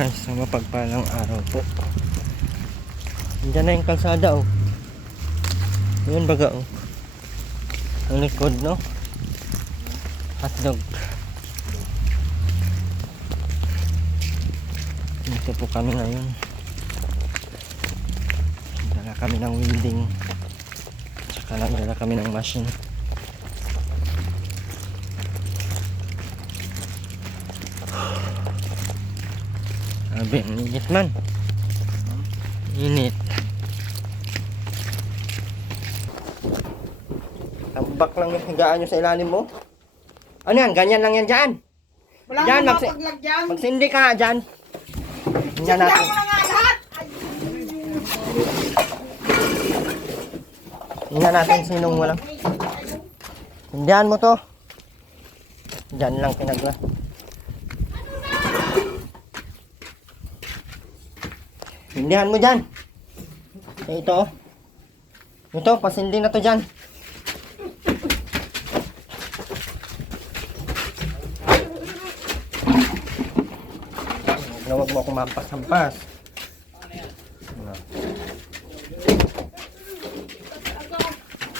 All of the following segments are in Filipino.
Guys, sa mapagpalang araw po. Diyan na yung kalsada oh. Yun baga oh. Ang likod no. Hotdog. Dito po kami ngayon. Dala kami ng welding. Tsaka lang dala kami ng machine. Sabi, ang init man. Init. Tambak lang yung higaan nyo sa ilalim mo. Ano yan? Ganyan lang yan dyan. Wala Dyan, nang mapaglagyan. magsindi ka nga dyan. Tingnan natin. Sindihan mo na nga lahat. Tingnan natin sinong walang. Sindihan mo to. Dyan lang pinagla. Sindihan mo dyan. Ito. Ito, pasindi na to dyan. Huwag mo akong mampas-hampas.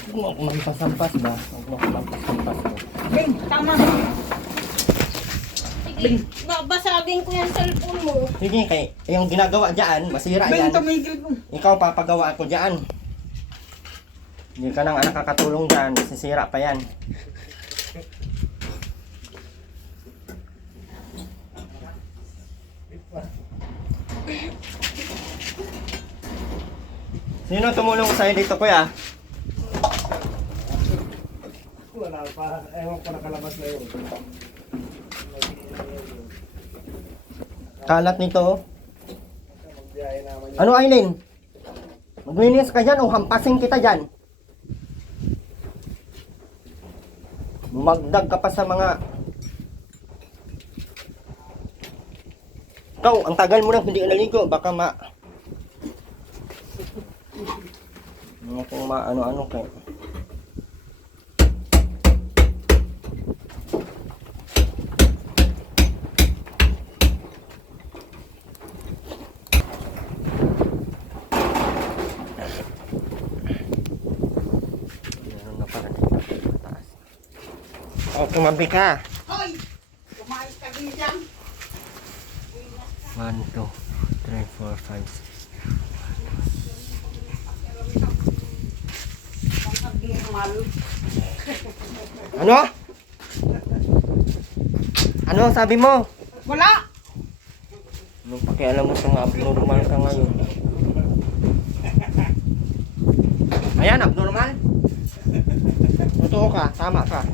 Huwag mo akong mampas-hampas ba? Huwag mo akong mampas-hampas ba? Bing, tama. Sige, babasagin ko yung cellphone mo. Sige, kay yung ginagawa dyan, masira Bing, yan. tumigil mo. Ikaw papagawa ko dyan. Hindi ka nang nakakatulong dyan, masisira pa yan. Sino tumulong sa'yo dito, kuya? Wala pa, ewan ko nakalabas na yun. Kalat nito. Oh. Magbiyahe naman yun. Ano, Aileen? Maglinis ka dyan o hampasin kita dyan? Magdag ka pa sa mga... Ikaw, ang tagal mo lang hindi ka naligo. Baka ma... Ano kung ma-ano-ano kayo. Meron na pala dito sa taas. O, tumabi ka. Hoy! Kumayos ka din dyan. 1, 2, 3, 4, 5, 6. Abnormal. Ano? Ano ang sabi mo? Wala! Anong pakialam mo sa abnormal ka ngayon? Ayan, abnormal? Totoo ka, tama ka.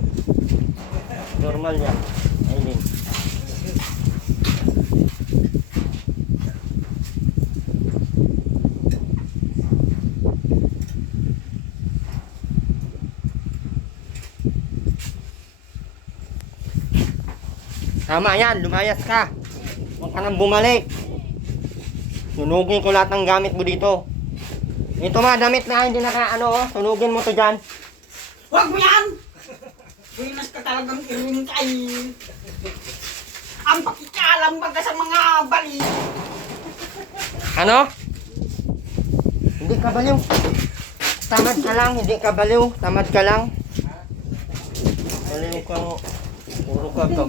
Normal yan. Aileen. Tama yan, lumayas ka. Huwag ka nang bumalik. Sunugin ko lahat ng gamit mo dito. Ito mga damit na hindi naka ano, oh. Sunugin mo to dyan. Huwag mo yan! Winas ka talagang irungkay. Ang pakikalam baga sa mga bali. Ano? Hindi ka baliw. Tamad ka lang, hindi ka baliw. Tamad ka lang. Baliw kang... Puro ka ka.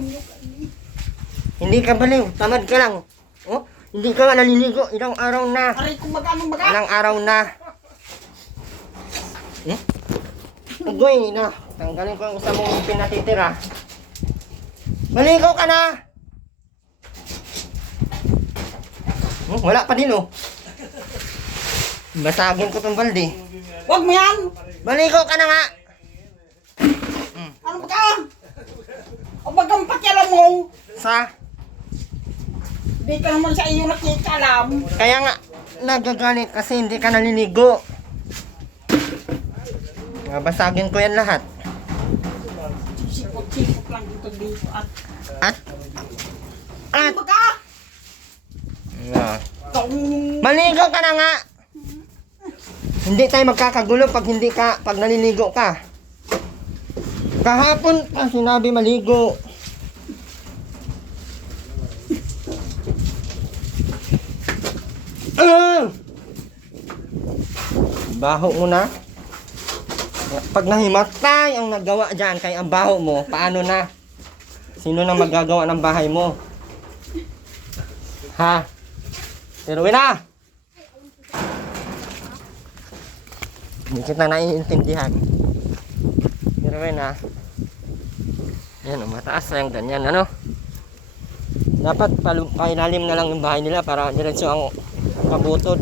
Hindi ka baliw, tamad ka lang. Oh, hindi ka naliligo. Ilang araw na. Aray kung magkano baga. Ilang araw na. Agoy na. Tanggalin ko ang isa mong pinatitira. Maligo ka na. Wala pa din oh. Basagin ko tong balde. Huwag mo yan! Maligo ka na nga. Ano baga? O bagang pakialam mo. Sa? Di ka naman sa iyo nakikalam. Kaya nga, nagagalit kasi hindi ka naliligo. Basagin ko yan lahat. Sipot-sipot lang dito at... At? Ano baga? Na. Kung... Maligo ka na nga. Hindi tayo magkakagulo pag naliligo ka. Kahapon pa sinabi maligo. Baho mo na. Pag nahimatay ang nagawa dyan kay ang baho mo, paano na? Sino na magagawa ng bahay mo? Ha? Pero na! Hindi kita naiintindihan. Pero na. Yan, mataas na yung ganyan, ano? Dapat pailalim na lang yung bahay nila para diretso ang kabutod.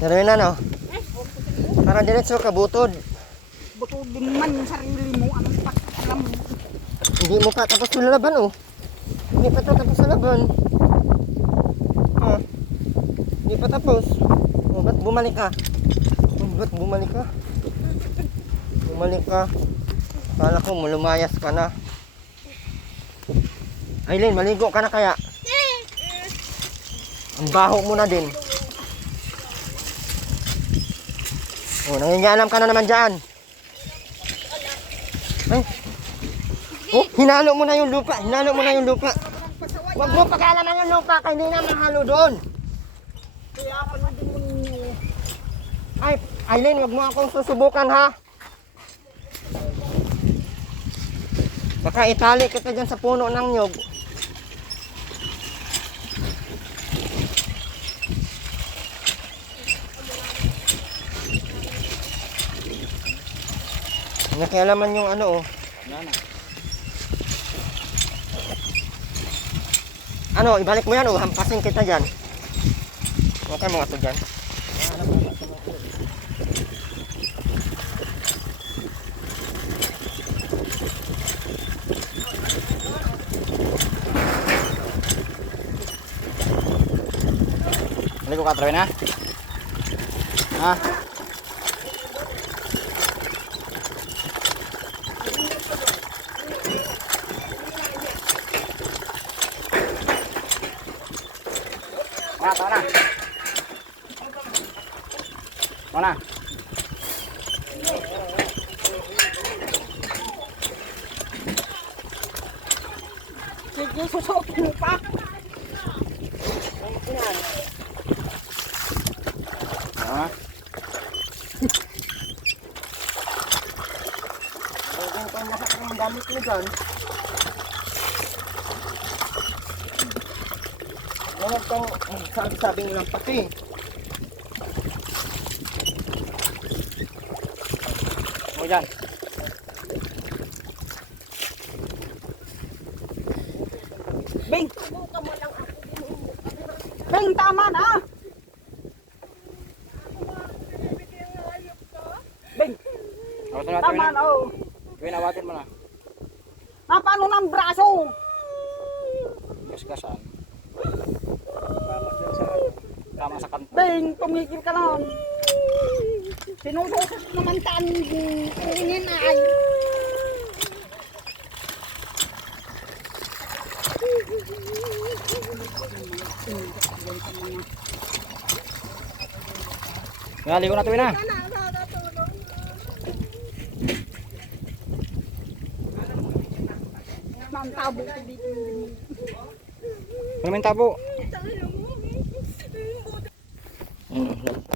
Pero na, no? Para diretso kabutod. Butudin man yung sarili mo. Anong pakialam mo? Hindi mo pa tapos yung laban, oh. Hindi pa tapos sa laban. Ha? Hindi pa tapos. Oh, ba't bumalik ka? Oh, ba't bumalik ka? Bumalik ka. Kala ko lumayas ka na. Aileen, maligo ka na kaya? Ang baho mo na din. Oh, nangingialam ka na naman dyan. Ay. Oh, hinalo mo na yung lupa. Hinalo mo na yung lupa. Huwag mo pakialaman yung lupa kaya hindi na mahalo doon. Kaya ako na din mo ninyo. Ay, Aileen, huwag mo akong susubukan ha. Baka itali kita dyan sa puno ng nyog. Nakialaman yung ano, oh. Ano, ibalik mo yan, oh. Hampasin kita dyan. Okay mo nga ito dyan. Maligo ka, Trawin, ha? Ha? Tama na. Mana? Sige, susukin mo pa. Ha? Huwag kang masak ng gamit mo dyan. Huwag kang sabi-sabing lang pati. O dyan. Bing! Bing, tama na! Bing! Tama na, oh. Gawin, awatin mo na. Paano ng braso? Gasgasan. Tama sa kanto. Bing, tumigil ka lang. Sinususok naman taan ingin ay. Ligo na tuwin na. Ang tabo ko dito. Ano may tabo?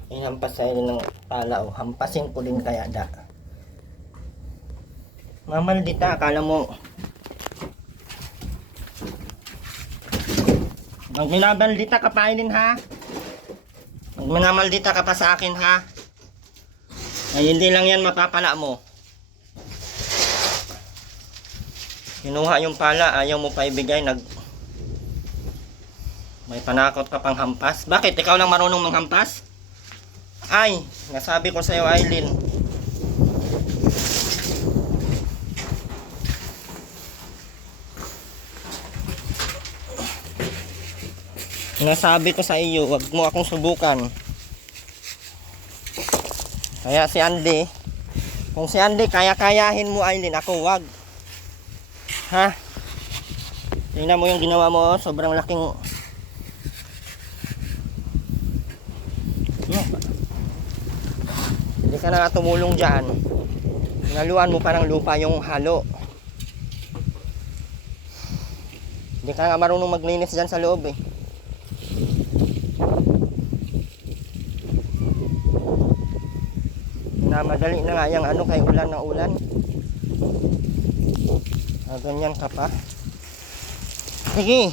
Hinampas sa'yo ng pala, oh. Hampasin ko din kaya da. Mamaldita, akala mo. Pag minamaldita ka pa din ha. Pag minamaldita ka pa sa akin ha. Ay hindi lang yan mapapala mo. Kinuha yung pala, ayaw mo pa ibigay, may panakot ka pang hampas. Bakit? Ikaw lang marunong manghampas? Ay, nasabi ko sa'yo, Aileen. Nasabi ko sa iyo, wag mo akong subukan. Kaya si Andy, kung si Andy kaya-kayahin mo, Aileen, ako wag. Ha? Tingnan mo yung ginawa mo, sobrang laking hindi ka na tumulong dyan. Naluan mo parang lupa yung halo. Hindi ka nga marunong maglinis dyan sa loob eh. Minamadali na nga yung ano kay ulan ng ulan. Ganyan ka pa. Sige.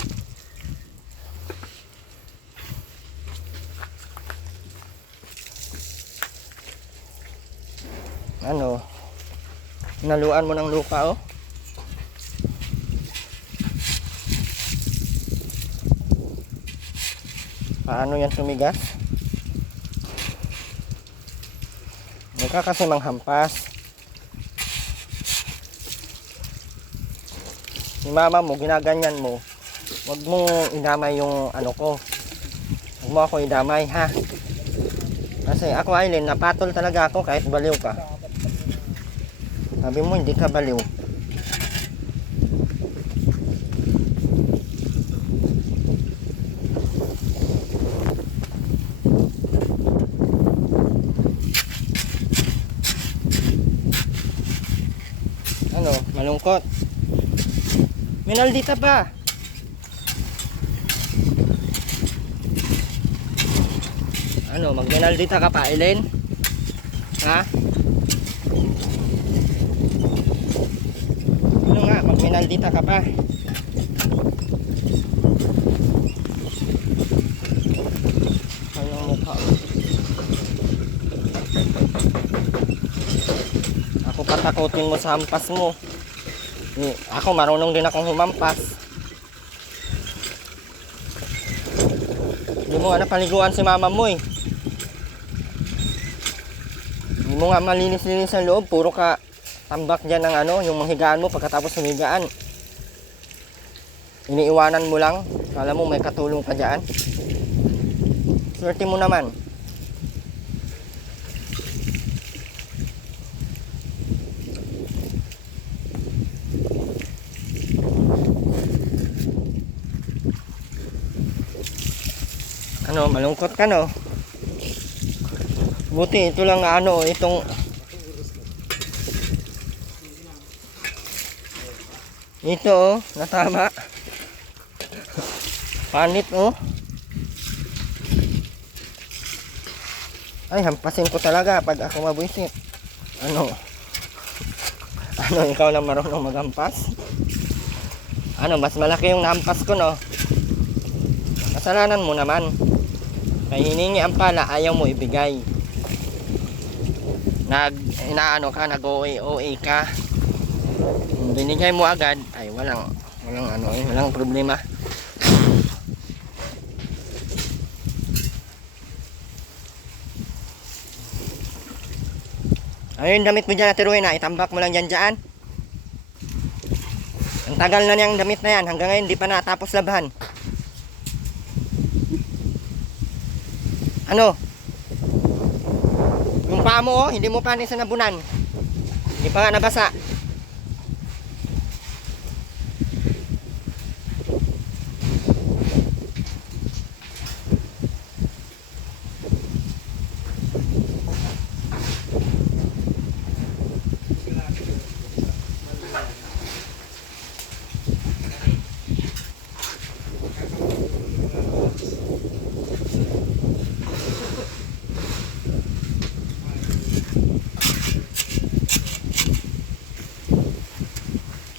Ano? Naluan mo ng lupa, oh. Paano yan tumigas? Hindi ka kasi manghampas. Si mama mo, ginaganyan mo. Huwag mo idamay yung ano ko. Huwag mo ako idamay, ha? Kasi ako, Aileen, napatol talaga ako kahit baliw ka. Sabi mo, hindi ka baliw. Ano, malungkot. Minaldita pa. Ano, magminaldita ka pa, Aileen? Ha? Ano nga, magminaldita ka pa. Anong mukha? Ako patakutin mo sa hampas mo. Ako marunong din akong humampas. Hindi mo nga napaliguan si mama mo eh. Hindi mo nga malinis-linis ang loob. Puro ka tambak dyan ng ano, yung manghigaan mo pagkatapos humigaan. Iniiwanan mo lang. Kala mo may katulong ka dyan. Swerte mo naman. Ano, malungkot ka, no? Buti ito lang ano, itong ito, oh, natama. Panit, oh. Ay, hampasin ko talaga pag ako mabuisit. Ano? Ano, ikaw lang marunong maghampas? Ano, mas malaki yung nahampas ko, no? Kasalanan mo naman. Kaya hiningi ang pala, ayaw mo ibigay. Inaano ka, nag-OA ka. Binigay mo agad, ay walang ano, walang problema. Ayun, damit mo dyan na tiruin na, itambak mo lang dyan. Ang tagal na niyang damit na yan, hanggang ngayon di pa natapos labahan. Ano? Yung paa mo, oh, hindi mo pa sa nabunan. Hindi pa nga nabasa.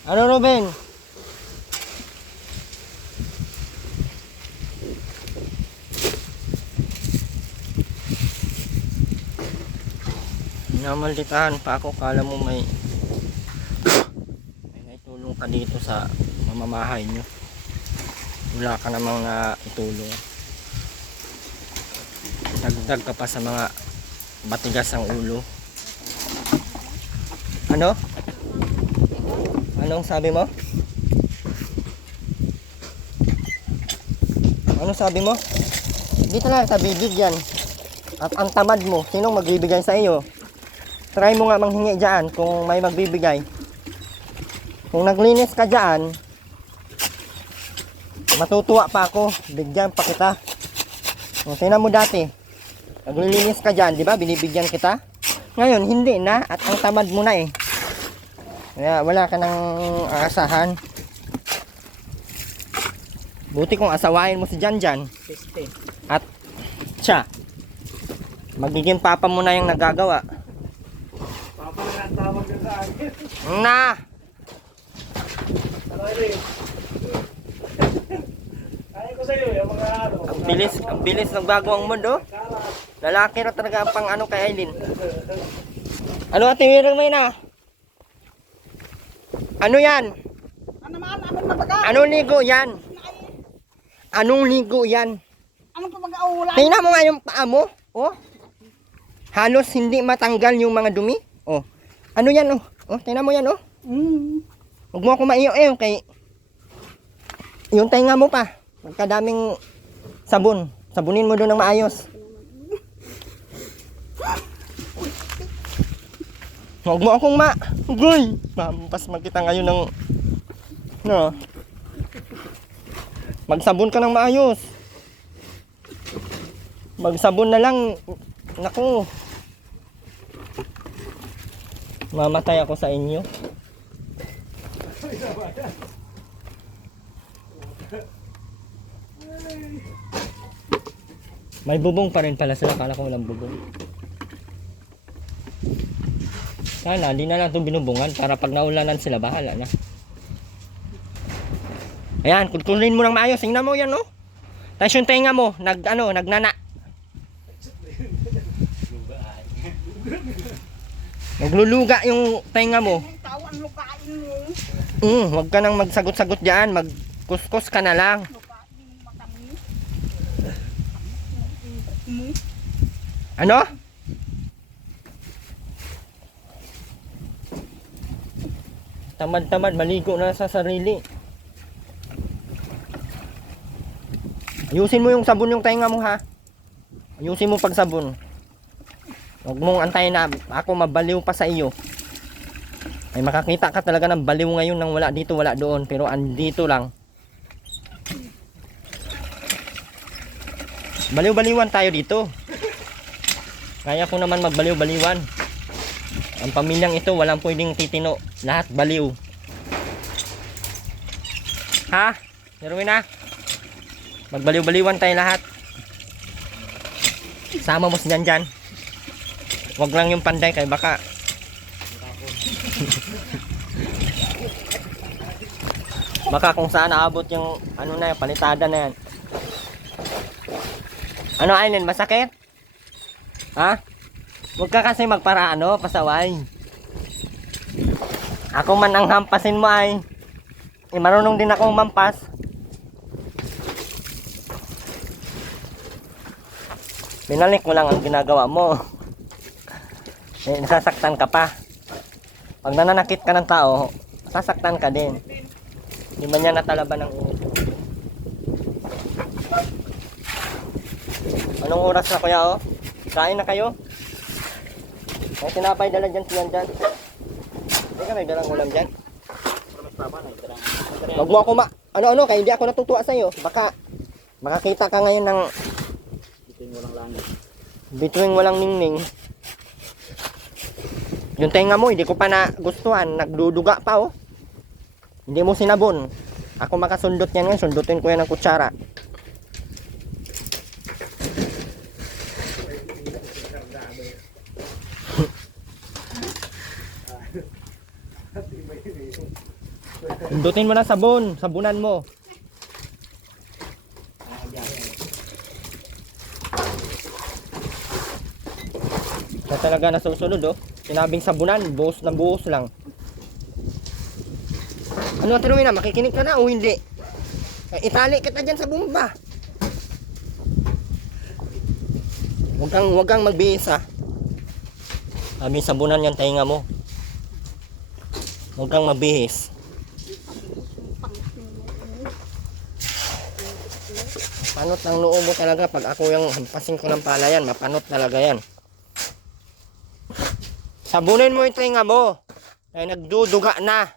Ano, Ruben? Namalditahan pa ako, kala mo may naitulong ka dito sa mamamahay nyo. Wala ka namang itulong. Dagdag ka pa sa mga batigas ang ulo. Ano? Anong sabi mo? Ano sabi mo? Hindi talaga kita bibigyan. At ang tamad mo, sinong magbibigay sa iyo? Try mo nga manghingi dyan kung may magbibigay. Kung naglinis ka dyan, matutuwa pa ako. Bigyan pa kita. Kung tingnan mo dati, naglilinis ka dyan, di ba? Binibigyan kita. Ngayon, hindi na. At ang tamad mo na eh. Kaya wala ka nang aasahan. Buti kung asawain mo si Janjan. At siya, magiging papa mo na yung nagagawa. Na! Ano yun? Kaya ko sa'yo yung mga ano. Ang bilis ng bago ang mundo. Lalaki na talaga ang pang ano kay Aileen. Ano ate, meron may na? Ano yan? Ano man, amin mabaga. Anong ligo yan? Anong ligo yan? Ano pa mag-aula? Tingnan mo nga yung paa mo. Oh. Halos hindi matanggal yung mga dumi. Oh. Ano yan oh? Oh, tingnan mo yan oh. Huwag mo ako maiyo kay yung tenga mo pa. Magkadaming sabon. Sabunin mo doon ng maayos. Huwag mo akong Goy! Mampas magkita ngayon ng no. Magsabon ka ng maayos. Magsabon na lang. Naku. Mamatay ako sa inyo. May bubong pa rin pala sila. Kala ko walang bubong. Sana, di na lang itong binubungan para pag naulanan sila, bahala na. Ayan, kulkulin mo ng maayos. Tingnan mo yan, no? Tapos yung tenga mo, nagnana. Nagluluga yung tenga mo. Tawan lukain mo. Huwag ka nang magsagot-sagot dyan. Magkuskus ka na lang. Lukain matamis. Ano? Tamad-tamad, maligo na sa sarili. Ayusin mo yung sabon yung tenga mo ha. Ayusin mo pag sabon. Huwag mong antayin na ako mabaliw pa sa iyo. Ay makakita ka talaga ng baliw ngayon nang wala dito, wala doon. Pero andito lang. Baliw-baliwan tayo dito. Kaya ko naman magbaliw-baliwan. Ang pamilyang ito walang pwedeng titino. Lahat baliw. Ha? Meron na? Magbaliw-baliwan tayo lahat. Sama mo si Janjan. Wag lang yung panday kay baka baka kung saan naabot yung ano na yung palitada na yan. Ano Aileen, masakit? Ha? Huwag ka kasi pasaway. Ako man ang hampasin mo ay marunong din akong mampas. Binalik mo lang ang ginagawa mo. Nasasaktan ka pa. Pag nananakit ka ng tao, sasaktan ka din. Hindi man yan natalaban ng init. Anong oras na kuya oh? Kain na kayo? May tinapay dala dyan siyan dyan. Hindi ka may dalang ulam dyan. Huwag mo ako ano kaya hindi ako natutuwa sa'yo. Baka makakita ka ngayon ng bituing walang ningning. Yung tenga mo, hindi ko pa na gustuhan. Nagduduga pa oh. Hindi mo sinabon. Ako makasundot yan ngayon. Sundutin ko yan ng kutsara. Sundutin mo na sabon. Sabunan mo. Siya talaga nasusunod oh. Sinabing sabunan, buhos na buhos lang. Ano Ate Rowena, makikinig ka na o hindi? Itali kita dyan sa bumba. Huwag kang magbihis ha. Sabi sabunan yan tainga mo. Huwag kang mabihis. Panot ng noo mo talaga. Pag ako yung hampasin ko ng palayan, mapanot talaga yan. Sabunin mo yung tenga mo. Ay nagduduga na.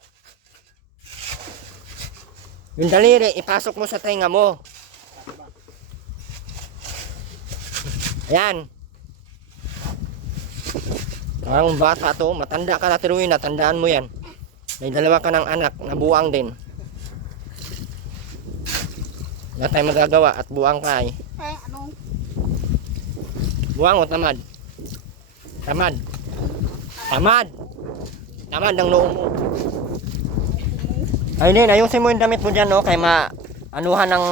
Yung daliri, ipasok mo sa tenga mo. Ayan. Parang bata to. Matanda ka na tiruin na. Tandaan mo yan. May dalawa ka ng anak na buwang din. Wala tayong magagawa at buwang ka ay. Ano? Buwang o tamad? Tamad. Tamad. Tama ng noo mo. Aileen, ayusin mo yung damit mo dyan, no? Kaya anuhan ng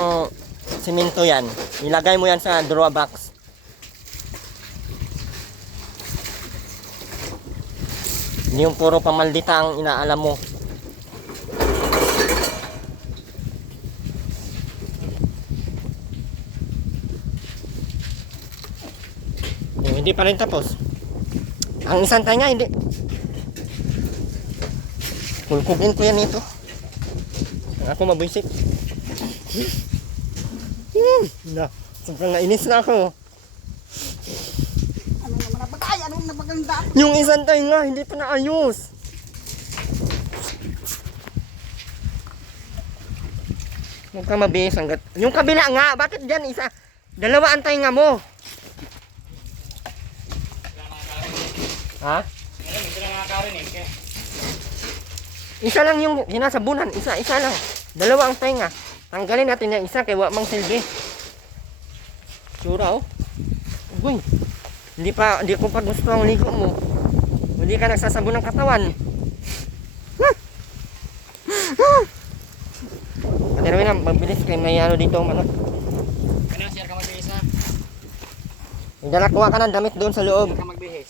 simento yan. Ilagay mo yan sa draw box. Hindi yung puro pamaldita ang inaalam mo. Hindi pa rin tapos. Ang isang tayo nga, hindi. Kulkugin ko yan ito. Ako mabisik. Na, sobrang nainis na ako. Ano naman napagay? Anong napaganda? Yung isang tayo nga, hindi pa naayos. Huwag ka mabis hanggat. Yung kabila nga, bakit dyan isa? Dalawa ang tayo nga mo. Ha? Isa lang yung sinasabunan, isa lang. Dalawa ang tenga. Tanggalin natin yung isa kay Wamang Silbi. Sura oh. Uy. Hindi ko pa gusto ang ligo mo. Hindi ka nagsasabon ng katawan. Pero na, mabilis kay may ano dito ano. Ano, share ka magbihis ha? Kuha ka ng damit doon sa loob. Share ka magbihis.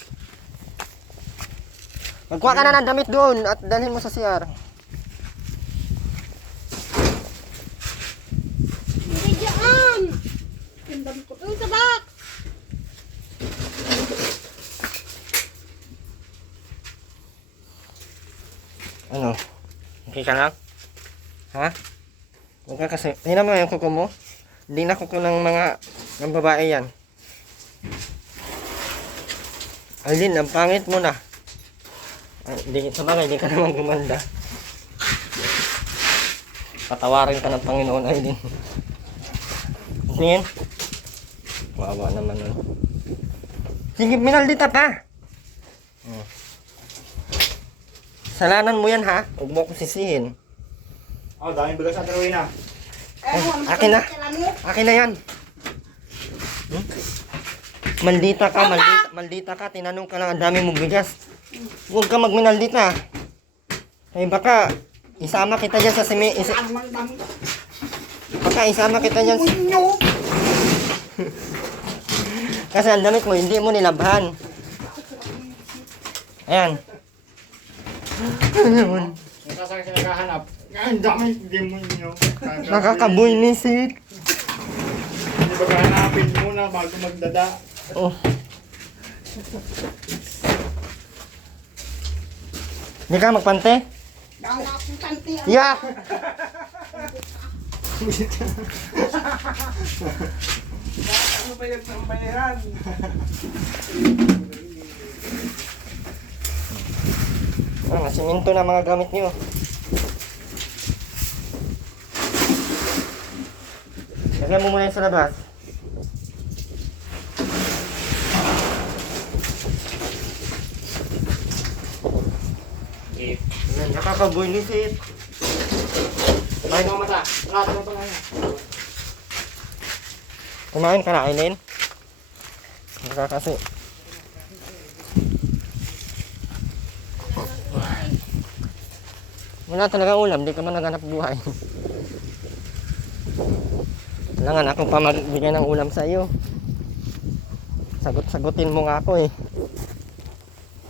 Magkuha ka na ng damit doon at dalhin mo sa CR. Hindi dyan! Tindam ko ito sa bak! Ano? Okay ka lang? Ha? Huwag ka kasi, hinan mo yung kuko mo. Hindi na kuko ng babae yan. Alin, ang pangit mo na. Ay, hindi, sabagay, hindi ka naman gumanda. Patawarin ka ng Panginoon, Aileen. Tingin. Wawa naman nun. Sige, minaldita pa. Salanan mo yan ha. Huwag mo ko sisihin. Oh, daming bigas sa Carolina. Akin na. Akin na yan. Maldita ka, maldita ka. Tinanong ka lang ang dami mong bigas. Huwag ka magminaldita. Ay baka isama kita dyan sa baka isama kita dyan sa... Kasi ang damit mo, hindi mo nilabhan. Ayan. Ayun. Nasasakit siya naghahanap. Ang daming demonyo. Nakakabuinisit. Hindi ba kahanapin muna bago magdada? Oh. Hindi ka magpante? Dahil akong tanti. Yeah! Ano ba yung sambayan? Siminto na mga gamit niyo. Lagyan mo muna yung sa labas. Ayan, nakakabuinisit. Kumain mo mata. Lahat mo pa ngayon. Kumain ka na, Aileen? Kasi. Wala talaga ulam, di ka man naghanap buhay. Kailangan ako pa magbigay ng ulam sa iyo. Sagutin mo nga ako eh.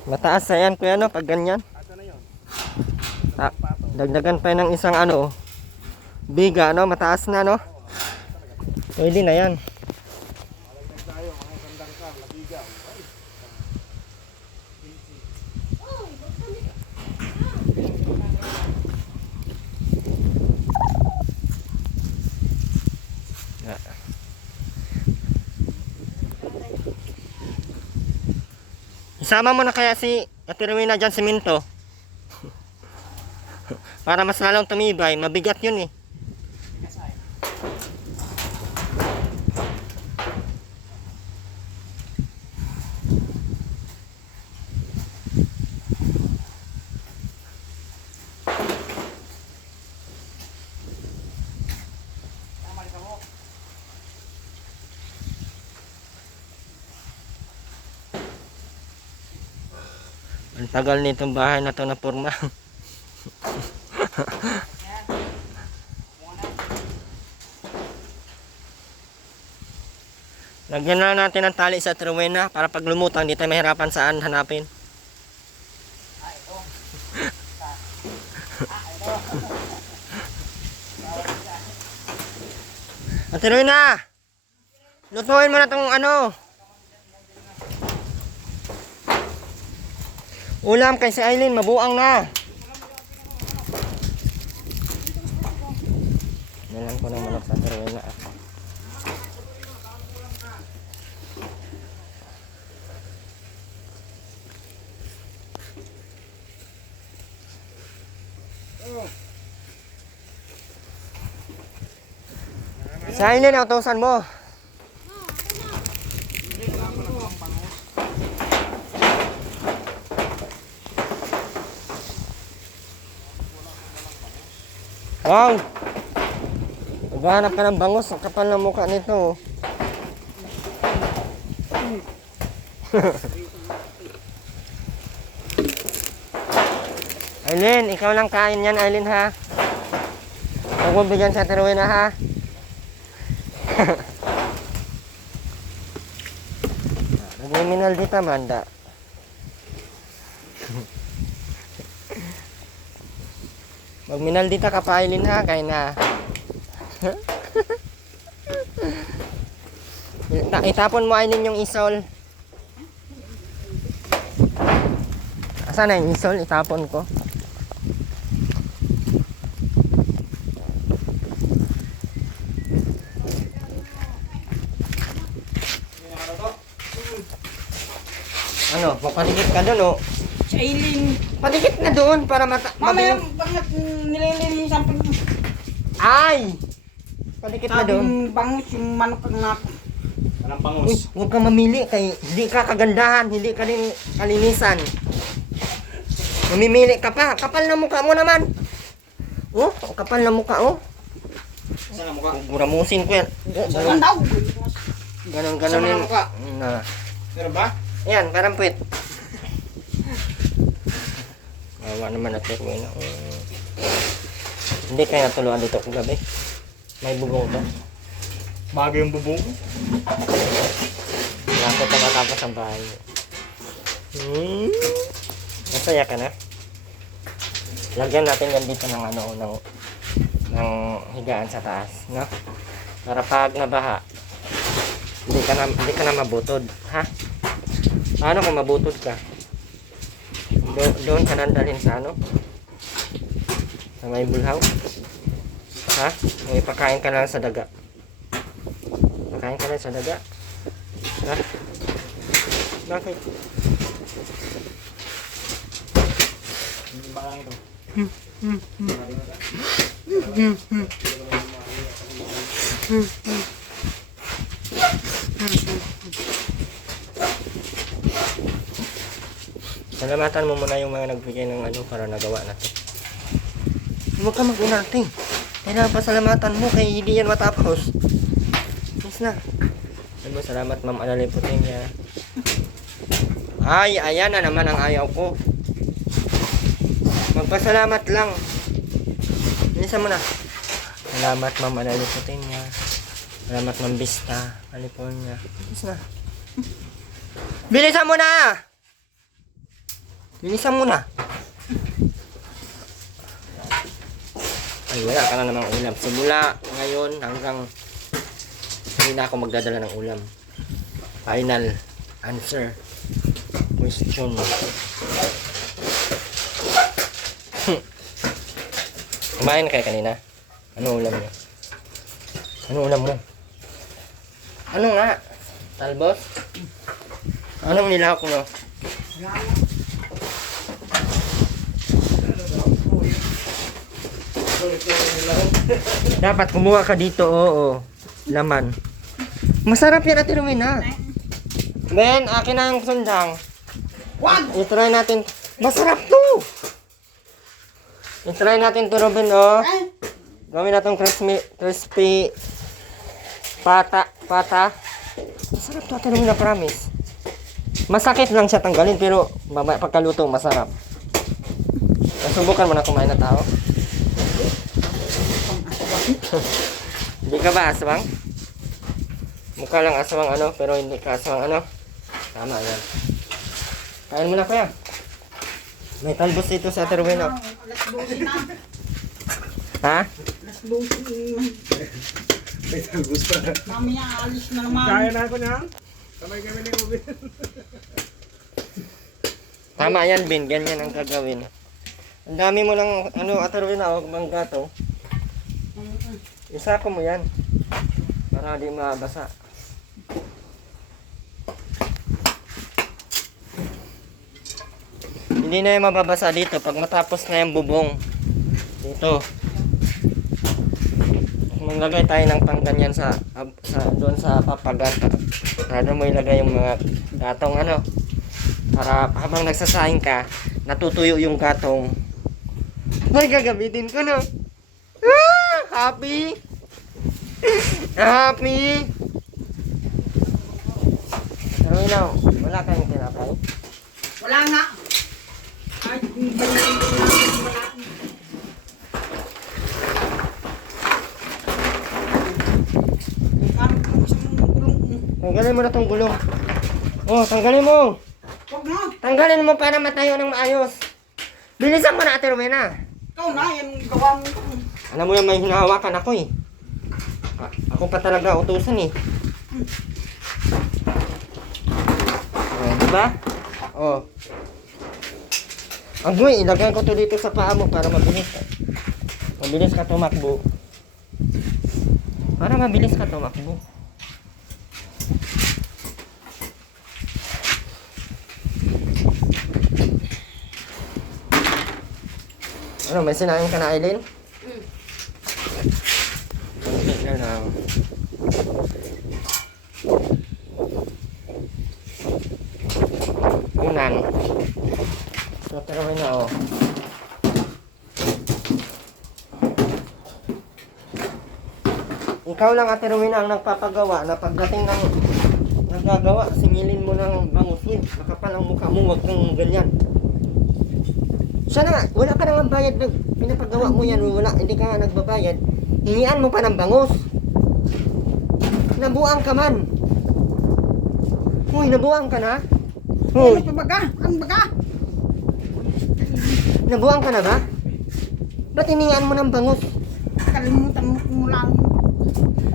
Mataas sa yan kuya no, pag ganyan. Dagdagan pa ng isang ano, biga no, mataas na no. Pwede na yan. Isama mo na kaya si Ate Rowena dyan siminto. Para mas lalong tumibay. Mabigat yun eh. Tagal nitong bahay na to na porma. Lagyan na natin ng tali sa truwena para pag lumutang di tayo mahirapan saan hanapin. Ate Rowena, lutuin mo na tong ano. Ulam kay si Aileen, mabuang na. Nilang ko ng manok sa Ate Rowena. Si Aileen, utusan mo. Wow! Maghanap ka ng bangus, ang kapal ng mukha nito. Aileen, ikaw lang kain yan, Aileen ha. Huwag mo bigyan sa Ate Rowena ha. Nagmiminal dito, Amanda. Magminal dito ka pa, Aileen ha, kaya na. Itapon mo, Aileen, yung isol. Asan na yung isol? Itapon ko. Ano, magpadikit ka doon, oh. Si Aileen. Padikit na doon para Mamaya, mabilis. bakit nililinisan pa Ay! Padikit na doon. sabing bangus yung manok ang napo. Anong Uy, pangus? huwag ka mamili kay hindi ka kagandahan, hindi ka rin kalinisan. Mamimili ka pa, kapal na mukha mo naman. Oh, kapal na mukha, oh. Saan ang mukha? Guramusin ko yan. Saan daw? Ganon Saan yun. ang mukha? Na. Meron ba? Ayan, parang puwet. Mawa naman natin mo yun. Hindi kaya natuluan dito kagabi. May bubong ba? Bago yung bubong. Wala ko pa matapos ang bahay. Masaya ka na? Lagyan natin yan dito ng ano, ng higaan sa taas, no? Para pag nabaha, hindi ka na mabutod, ha? Paano kung mabutod ka? Doon ka nandalhin sa ano? Sa may bulhaw? Ha? May pakain ka lang sa daga. Pakain ka lang sa daga. Ha? Bakit? Hindi ba lang ito? Salamatan mo muna yung mga nagbigay ng ano para nagawa natin. Huwag ka mag-inarte. Kailangan pa salamatan mo kaya hindi yan matapos. Yes na. Ano, salamat Ma'am Analay Putingya. Ay, ayan na naman ang ayaw ko. Magpasalamat lang. Bilisan mo na. Salamat Ma'am Analay Putingya. Salamat Ma'am Vista, California. Yes na. Bilisan mo na! Bilisan mo na. Ay, wala ka na namang ulam. Simula ngayon hanggang hindi na ako magdadala ng ulam. Final answer. Question. Kumain kayo kanina? Ano ulam niyo? Ano ulam mo? Ano nga? Talbos? Anong nilahok mo? Dapat kumuha ka dito, oo. Laman. Masarap yan, Ate Rowena. Ben, akin na yung sundang. Wag! I-try natin. Masarap to! I-try natin to, Robin, oh. Ay! Gawin natin crispy pata. Masarap to, Ate Rowena, promise. Masakit lang siya tanggalin pero mamaya pagkaluto masarap. Nasubukan mo na kumain na tao? Hindi ka ba aswang? Mukha lang aswang ano, pero hindi ka aswang ano. Tama yan. Kain mo na kuya. May talbos dito sa Ate Rowena. Alas 12 na. Ha? Alas 12. May talbos pa. Mamaya alis na naman. Kaya na ako niyan. Kamay kami ni Ubin. Tama yan, Bin. Ganyan ang gagawin. Ang dami mo lang, ano, Ate Rowena, o manggato. Isako mo yan. Para di mabasa. Hindi na yung mababasa dito pag matapos na yung bubong. Dito. Maglagay tayo ng pangganyan sa doon sa papagan. Para doon mo ilagay yung mga gatong ano. Para habang nagsasaing ka, natutuyo yung gatong. Ay, gagamitin ko no. Ah, happy! Happy! Pero inaw, wala kayong tinapay. Wala nga. Ay, balikin ko lang. Wala. Parang kung isang gulong. Tanggalin mo na tong gulong. Oh, tanggalin mo! Huwag na. Tanggalin mo para matayo ng maayos. Bilisan mo na, Ate Rowena. Ikaw na, yan gawa mo. Alam mo yan, may hinahawakan ako eh. Ako pa talaga utusan eh. Oh, diba? Oh. Agoy, ilagay ko to dito sa paa mo para mabilis. Mabilis ka tumakbo. Para mabilis ka tumakbo. Ano, may sinaing ka na, Aileen? Okay na. Unan. So, pero na oh. Ikaw lang, Ate Rowena, ang nagpapagawa na pagdating ng nagagawa, singilin mo ng bangus. Uy, makapal ang mukha mo, wag kang ganyan. Siya na nga, wala ka nang bayad na pinapagawa mo yan, wala, hindi ka nga nagbabayad. Hingian mo pa ng bangus. Nabuang ka man. Uy, nabuang ka na? Uy, Ano baga? Ang baga? nabuang ka na ba? Ba't hiningian mo ng bangus? Kalimutan mo lang.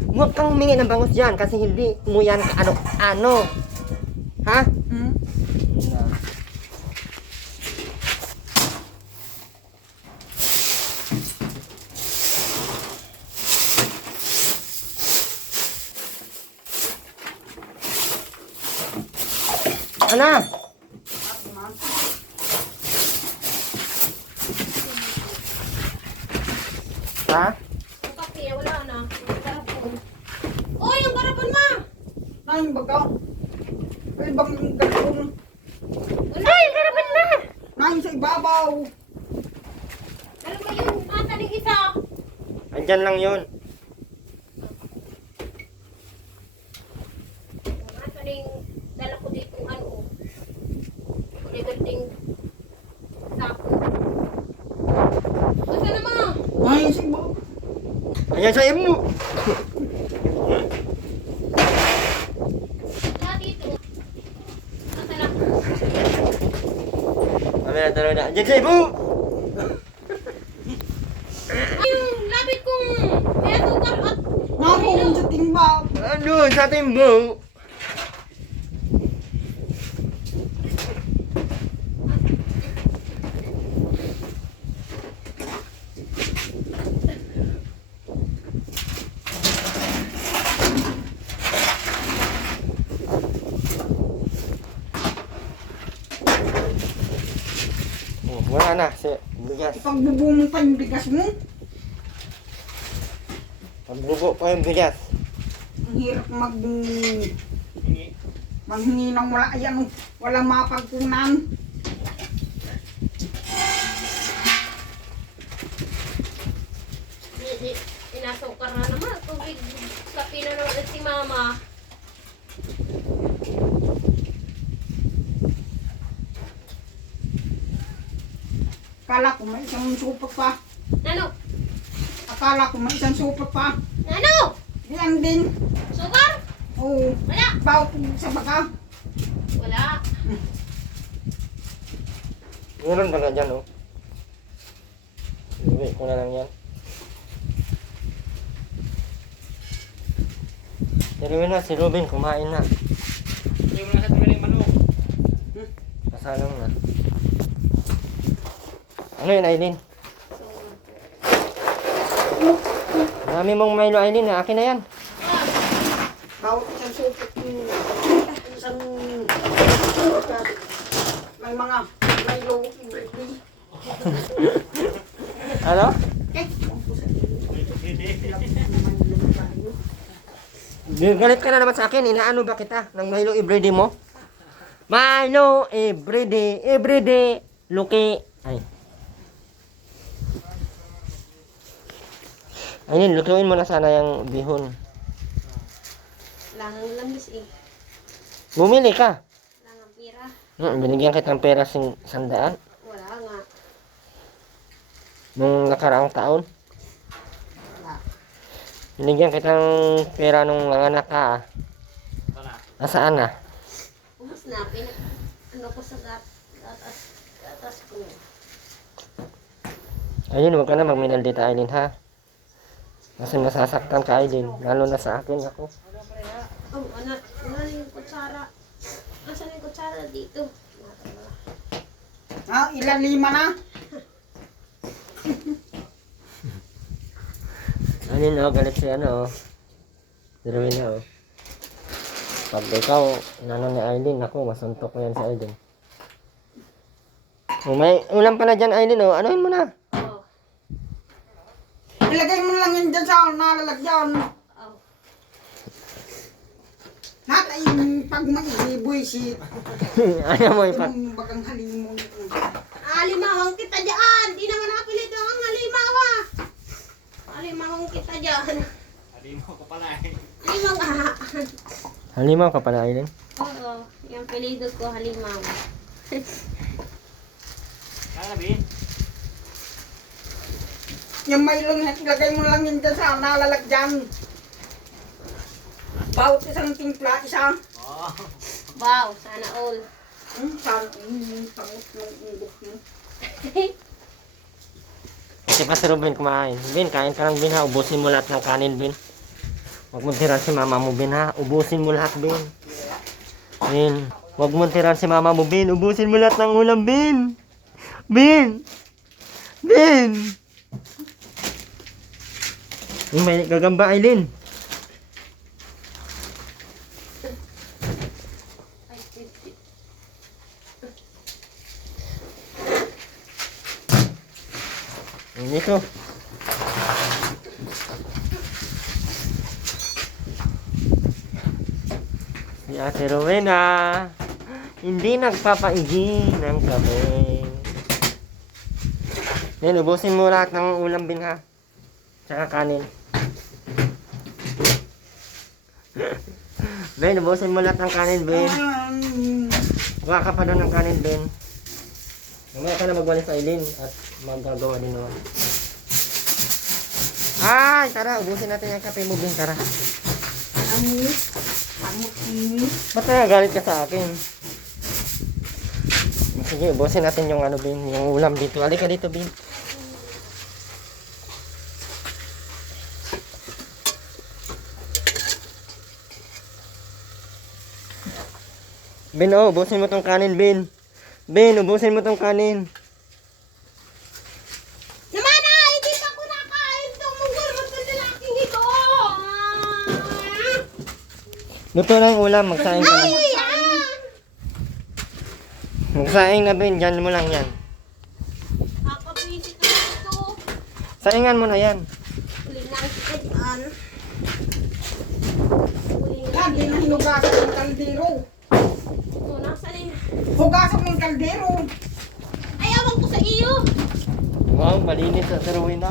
Huwag kang humingi ng bangus dyan kasi hindi mo yan ano. Ha? Hmm? Ana? Ha? Kasi wala na. Garapon. Oh, yung garapon ma! Nang baga? Ay, bang gagawin? Ay, garapon na! Nang sa ibabaw. Ano ba yung ata ng isa? Andyan lang yun. Ata ng dala ko dito ano. Liganding sako. Asa na ma? Nang sa ibabaw. Ayan sa imo. Wala dito. Asa na? Kami na talo na. Andyan sa imo. Ay, yung labit kong may asukar at Naroon sa timba. Ano? Sa timbo. Oh, wala na. Si bigas. Ipagbubuo mo pa yung bigas mo. Pagbugo pa yung bigas. Ang hirap manghingi ng wala. Ayan, wala mapagkunan. inasukar na naman. Tubig sa pinanood si mama. Akala ko may isang supot pa. Nano? Akala ko may isang supot pa. Nano? Yan din. Sugar? Oo. Wala. Bawat sa baka. Wala. Meron pala dyan, oh. Uwi ko na lang yan. Si Ruben kumain na. Hindi mo na sa tuwing manok. Kasalang na. Ano yun, Aileen? Marami mong Milo, Aileen. Akin na yan. Bawat isang supot. Isang... May mga... May low. Ano? Eh, huwag ko sa Galit ka na naman sa akin. Inaano ba kita ng Milo everyday mo? Milo everyday. Everyday. Luki. Ay. Ayun, lutuin mo na sana yung bihon. Langang lamis eh. Bumili ka. Langang pira. Binigyan kitang pera 100 Wala nga. nung nakaraang taon. Binigyan kitang pera nung nanganak ka. Nasaan na? Umas na. Ano ko sa gatas ko. Ayun, huwag ka na magminal dito, Aileen, ha? Kasi masasaktan ka, Aileen. Lalo na sa akin, ako. Oh, anak. Ano yung kutsara? Asan yung kutsara dito? Ha? Ilan lima na? Aileen, oh, galit si ano, oh. Diruin na, oh. Pag ikaw, inano ni Aileen, ako, masuntok ko yan si Aileen. Oh, may ulam pala dyan, Aileen, oh. Anuhin mo na. Oh. Ilagay mo lang yun dyan sa nalalagyan. Oh. Lahat ay pag mag-ibuisit. Ayaw mo ipat. Yung bagang halimon. Alimawang kita dyan. Di naman napilit ang alimawa. Alimawang kita dyan. Alimaw ko pala eh. Alimaw ka. Halimaw ka pala, Aileen. Oo. Yung pilido ko halimaw. Kaya Bin? Yung mailong, ilagay mo lang yun dyan sa nalalagyan. Bawat isang timpla, isa. Oo. Wow, sana all. Saan? Pangot ng unggot mo. Kasi pa si Ruben kumain. Ben, kain ka lang, Ben, ha? Ubusin mo lahat ng kanin, Ben. Huwag mo tiran si mama mo, Ben, ha? Ubusin mo lahat, Ben. Ben, huwag mo tiran si mama mo, Ben. Ubusin mo lahat ng ulam, Ben. Ben! Ben! Yung may gagamba, Aileen. Ini ko. Si Ate Rowena, hindi nagpapaigi ng kape. Then, ubusin mo lahat ng ulam, bin, ha? Tsaka kanin. Ben, ubusin mo lahat ng kanin, Ben. Huwag ka pa doon ng kanin, Ben. Mamaya ka na magwalis sa Aileen at magagawa din naman. Ay, tara, ubusin natin yung kape mo, Ben, tara. Ba't nagagalit ka sa akin? Sige, ubusin natin yung ano, Ben, yung ulam dito. Halika dito, Ben. Ben, oh, ubusin mo tong kanin, Ben. Ben, ubusin mo tong kanin. Naman na! Hindi pa ko nakain itong munggol mo itong lalaking ito! Luto na yung ulam, magsaing ka na. Ay, ah! Magsaing na, Ben, dyan mo lang yan. Kakapisit na ito. Saingan mo na yan. Uli na kita dyan. Uli na Lagi na hinugasan ng kaldero. ito. Nasaan yun? Hugasan ng kaldero. Ay, awang ko sa iyo! Wow, malinis sa Rowena.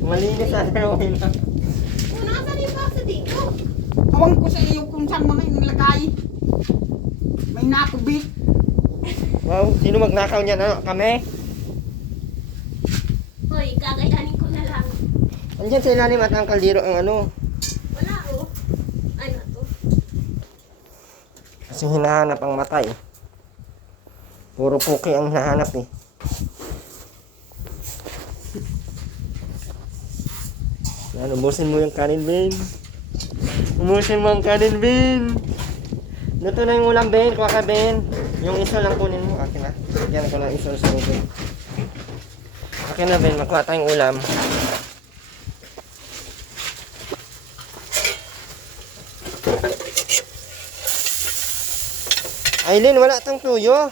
Malinis sa Rowena. O, nasaan yung basa dito? Awang ko sa iyo kung saan mo na inilagay. May natubig. Wow, sino magnakaw niyan? Ano, kami? Uy, kakayanin ko na lang. Andiyan sa ilalim at ang kaldero ang ano. Wala oh. Ano to? Kasi hinahanap ang matay. Puro puki ang hinahanap eh. Yan, ubusin mo yung kanin, Ben. Ubusin mo ang kanin, Ben. Luto na yung ulam, Ben. Kuha ka, Ben. Yung isol lang kunin mo. Akin na. Yan ko na isol sa Ben. Akin na, Ben. Makuha tayong ulam. Aileen, wala tang tuyo.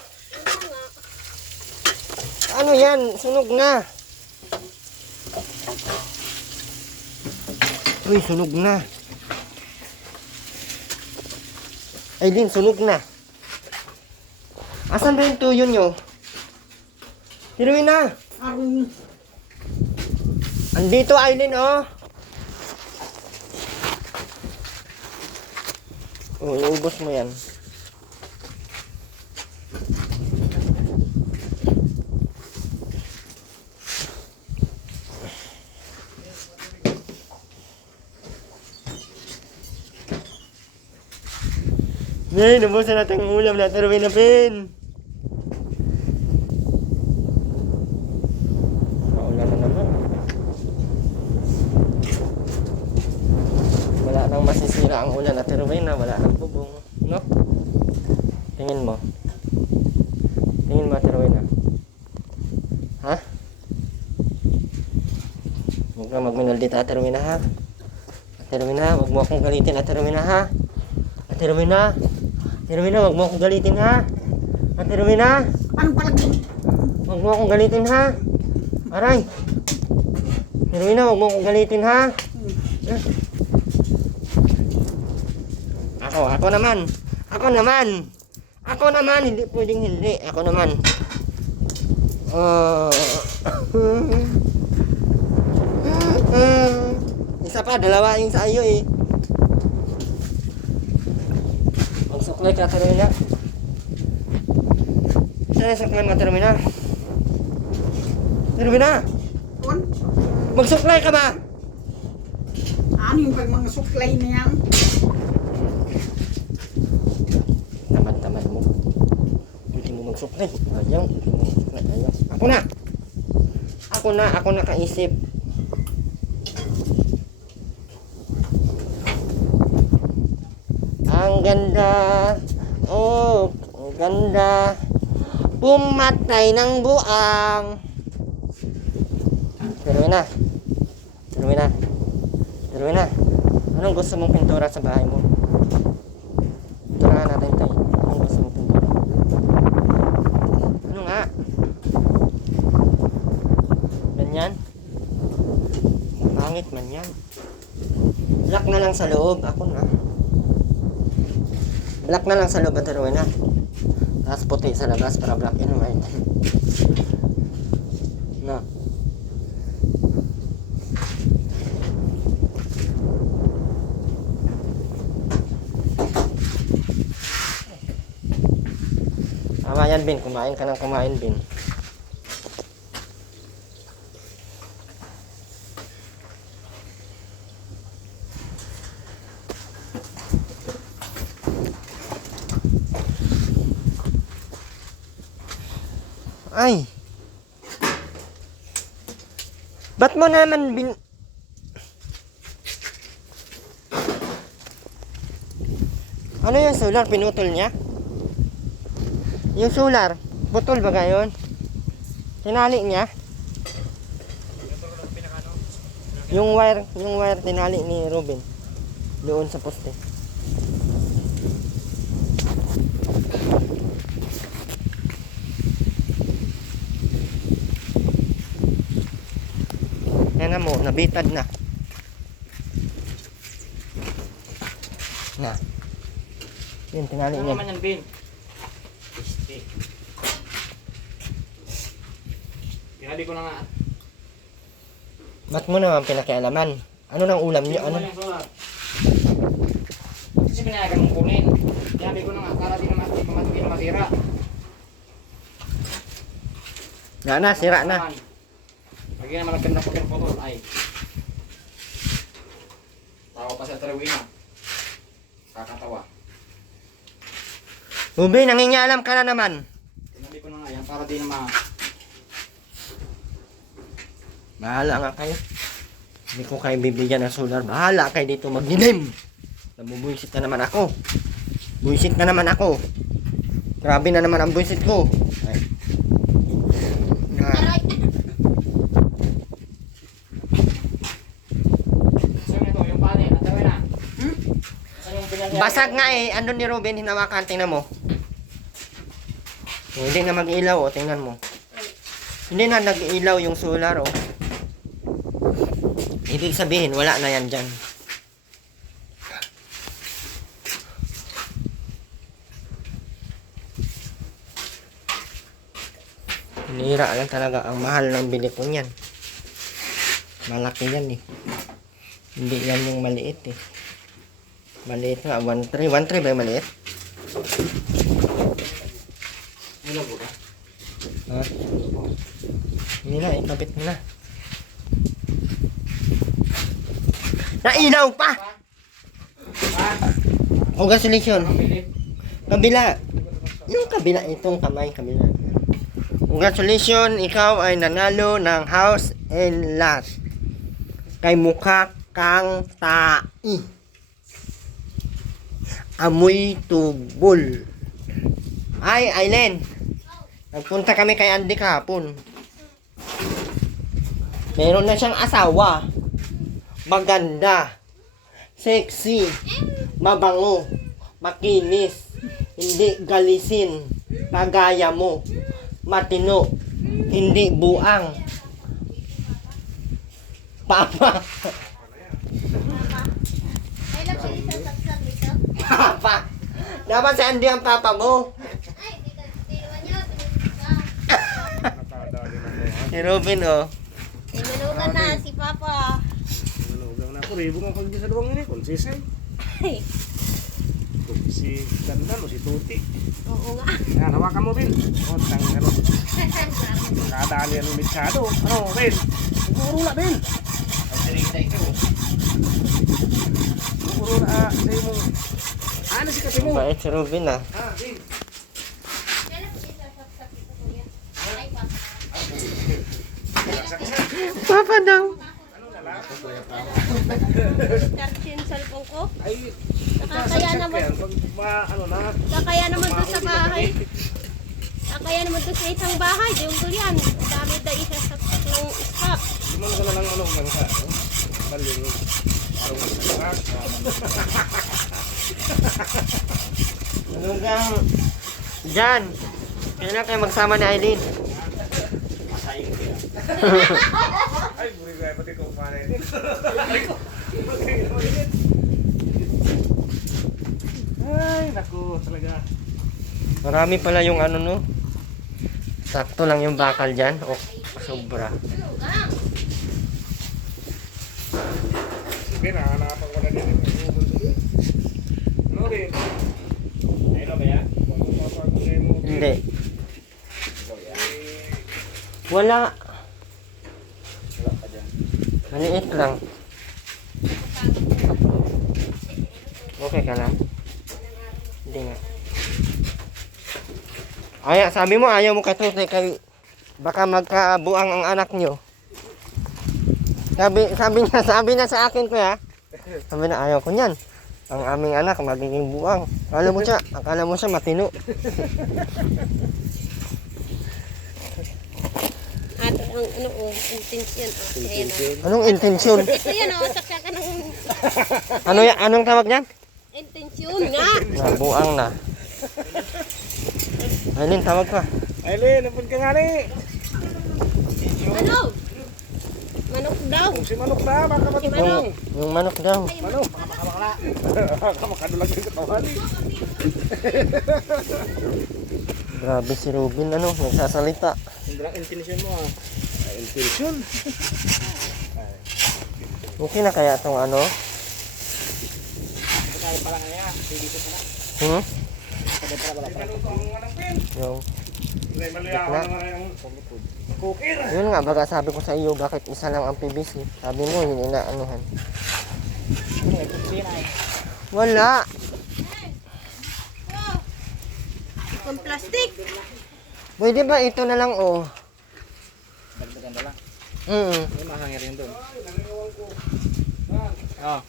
Ano yan? Sunog na. Uy, sunog na. Aileen, sunog na. Asan ba yung tuyo nyo? Hiruin na. Arong. Andito, Aileen, oh. Oh, iubos mo yan. Ngayon, nabusan natin ang ulam na taruin na, Ben. Maulan na naman. Wala nang masisira ang ulan at taruin na. Wala nang bubong. No? Tingin mo. Tingin mo, taruin na. Ha? Huwag ka magminaldi ta, taruin na, ha? Taruin na, huwag mo akong galitin at taruin na, ha? At taruin na. Tirwina, wag mo akong galitin, ha? Ate Rowena, Anong palagi? wag mo akong galitin, ha? Aray! Tirwina, wag mo akong galitin, ha? Ako naman! Ako naman! Ako naman! Hindi pwedeng hindi. Ako naman. Isa pa, dalawa yung sa iyo, eh. Suklay ka, Termina. Saan yung suklay mga Termina? Termina! On? Magsuklay ka ba? Ano yung pag mga suklay na yan? Tamad-tamad mo. Hindi mo magsuklay. Ayaw. Hindi mo magsuklay. Ayaw. Ako na kaisip. Ang ganda. Oh, ang ganda. Pumatay ng buang. Termina. Termina. Termina. Anong gusto mong pintura sa bahay mo? Pinturahan natin ito. Anong gusto mong pintura? Ano nga? Ganyan? Pangit man yan. Black na lang sa loob. Ako na. Black na lang sa loob at na. Tapos puti sa labas para black and white. No. Tama yan, Bin. Kumain ka ng kumain, Bin. Ay! Ba't mo naman Ano yung solar? Pinutol niya? Yung solar, putol ba gayon? Tinali niya? Yung wire tinali ni Robin. Doon sa poste. Yan mo, nabitad na. Na. Yun, tinali Ano niya. naman yan, Bin? Piste. Ihali ko na nga. Ba't mo naman pinakialaman? Ano nang ulam niyo? Ano? Kasi pinayagan mong kunin. Ihali ko na nga. Para di na masira. Na, sira na. Lagi naman nagkanda pagkakapotol ay. Tawa pa sa tarawin na. Kakatawa. Ruben, nangingialam ka na naman. Tinabi ko na nga yan para di na Bahala nga kayo. Hindi ko kayo bibigyan ng solar. Bahala kayo dito magdilim. Nabubuisit na naman ako. Buisit na naman ako. Grabe na naman ang buisit ko. Ay. Aray. So nito, yung panin, at tarawin na. Saan yung pinag- Basag nga eh. Ano ni Ruben, hinawakan. Tingnan mo. Oh, hindi na mag-ilaw. Oh. Tingnan mo. Hindi na nag-ilaw yung solar. Oh. Ibig sabihin, wala na yan dyan. Nira lang talaga. Ang mahal ng bili ko niyan. Malaki yan eh. Hindi yan yung maliit eh. Maliit nga. 1.3. 1.3 ba yung maliit? Ilaw ko ba? Ha? Hindi na. Ikabit mo na. Nailaw pa! Congratulations. Ang bilit. Kabila. Yung kabila. Itong kamay. Kabila. Congratulations. Ikaw ay nanalo ng house and lot. Kay mukha kang tai. Amoy tubol. Ay, Aileen. Nagpunta kami kay Andy kahapon. Meron na siyang asawa. Maganda. Sexy. Mabango. Makinis. Hindi galisin. Kagaya mo. Matino. Hindi buang. Papa. Kailan ko dito saksak dito? Papa. Dapat si Andy ang papa mo. Ay, di naman yun. Si Robin, oh. Tinunugan na si Papa. Nanugang na ako, ribo nga kung sa duwang ini, konsisay. Ay, Si Ganda o si Tuti. oo nga. Yan, hawakan mo, Bin. O, ano. Kadali ang mitsado. Ano, Ben? Siguro na, Ben. Ang sirita ito. Siguro na, sa'yo mo. Ano si kasi mo? Mabait si Robin, ah. Ah, Ben. Kailan ko dito saksak dito, kuya? Ay, Papa. Papa daw. Charge yung cellphone ko. Ay, Nakakaya naman. yan. Pag ano na. Kakaya naman doon sa bahay. Kakaya naman doon sa isang bahay. Yung yan. Ang dami na isa saksak ng stock. Simon ka na lang ano, lang sa ano. Baling. Parang masakak. Anong gang... Diyan. Kailan kayo magsama ni Aileen? Ay, buri ka, pati ko panin. Ay, naku, talaga. Marami pala yung ano, no? Sakto lang yung bakal dyan. O, sobra. Sige, nakahanapan ko na din. Ano rin? Ayun ba yan? Papagulay mo. Hindi. Wala. Wala pa dyan. Maliit lang. Okay ka na? Hindi nga. Ay, sabi mo ayaw mo katuloy kay baka magkabuang ang anak nyo. Sabi na sa akin kuya. Sabi na ayaw ko niyan. Ang aming anak magiging buang. Akala mo siya matino. At ang ano oh, intention oh. Ayan oh. Anong intensyon? Ito yan oh, saksakan ng Ano yan? Anong tawag niyan? intention nga. Nabuang na. Aileen, tawag ka. Aileen, napun ka nga ni. Ano? Manok daw. Si Manok na, baka matulong. Yung manok daw. Ay, Manok, baka makadulag yung katawan. Grabe si Robin, ano, nagsasalita. Hindi lang intention mo ah. Intention. Okay na kaya itong ano? Kaya pala nga yan. Dito pala. Hmm? Kaya pala pala. Ano ang manang pin? Yung Hindi, mali ako Gitna. naman yung cooker. Yun nga, baga sabi ko sa iyo, bakit isa lang ang PVC? Sabi mo, hindi na anuhan. Wala. Kung plastic. Pwede ba ito na lang, oh? Dagdagan na lang. Mm. Mahangir yun doon. Oh.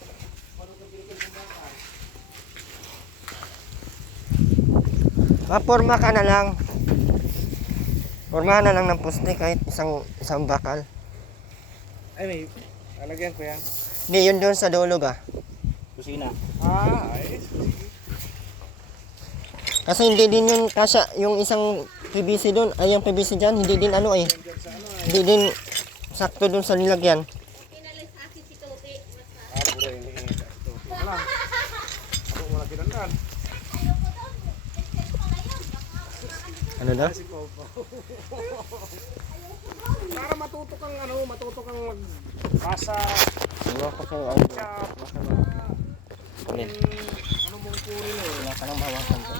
Maporma ka na lang. Pormahan na lang ng poste kahit isang bakal. Ay, may alagyan ko yan. Hindi, yun doon sa dulog ah. Kusina. Ay. Kasi hindi din yun kasya, yung isang PVC doon, ay yung PVC dyan, hindi din ano eh. Hindi din sakto doon sa nilagyan. Pinalis akin si Tote. Puro ini. Ito. Wala. Ako wala kinandaan. Ano daw? Si Popo. Para matuto kang magbasa. Ano ko kayo ay Chop. kunin. Ano mong kunin eh? Wala ka nang bawasan ko.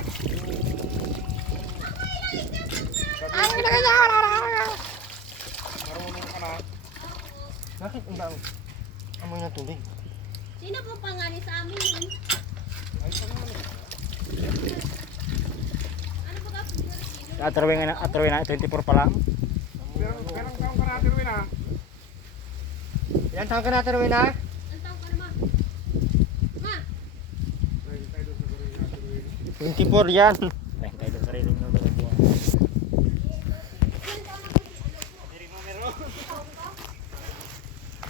Marunong ka na. Bakit ang bang amoy ng tubig? Sino po pangani sa amin yun? Ay, saan naman eh? Ano po ka? Atrawin na 24 pa lang. Pero taong ka natin rin ah. Ilan taon ka na, Terwin ha? Ang tawag ka naman? Ma! 24 yan. Thank you sa sarili mo.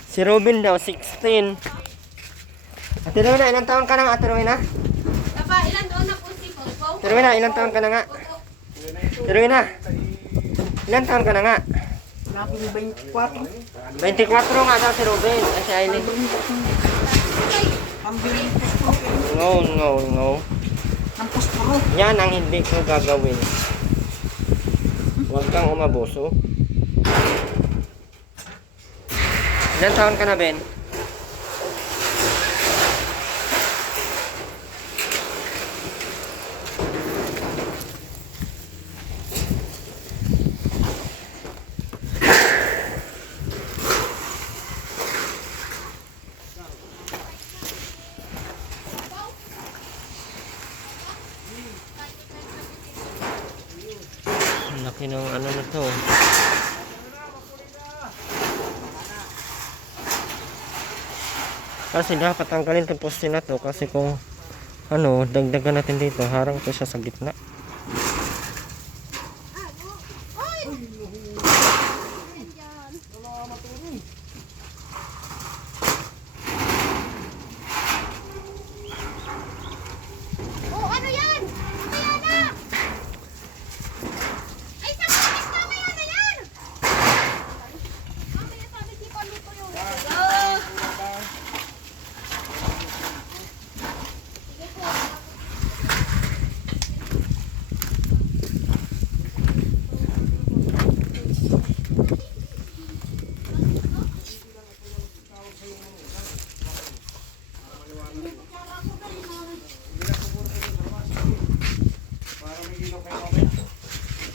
Si Robin daw, 16. Ate Rowena, ilang taon ka na nga, Ate Rowena? Papa, ilan doon na po si Popo? Ate Rowena, ilang taon ka na nga? Ate Rowena, ilang taon ka na nga? 24 nga daw si Robin. Ay, si Aileen. No. Yan ang hindi ko gagawin. Huwag kang umabuso. Ilang taon ka na, Ben? Ang laki ng ano na to. Kasi dapat tanggalin itong poste na to kasi kung ano, dagdagan natin dito, harang ko siya sa gitna. Oh, ano yan? Ano yan na? Ay, tama yan na yan! Mamaya sabi si Paluto yung... Oh! Sige po.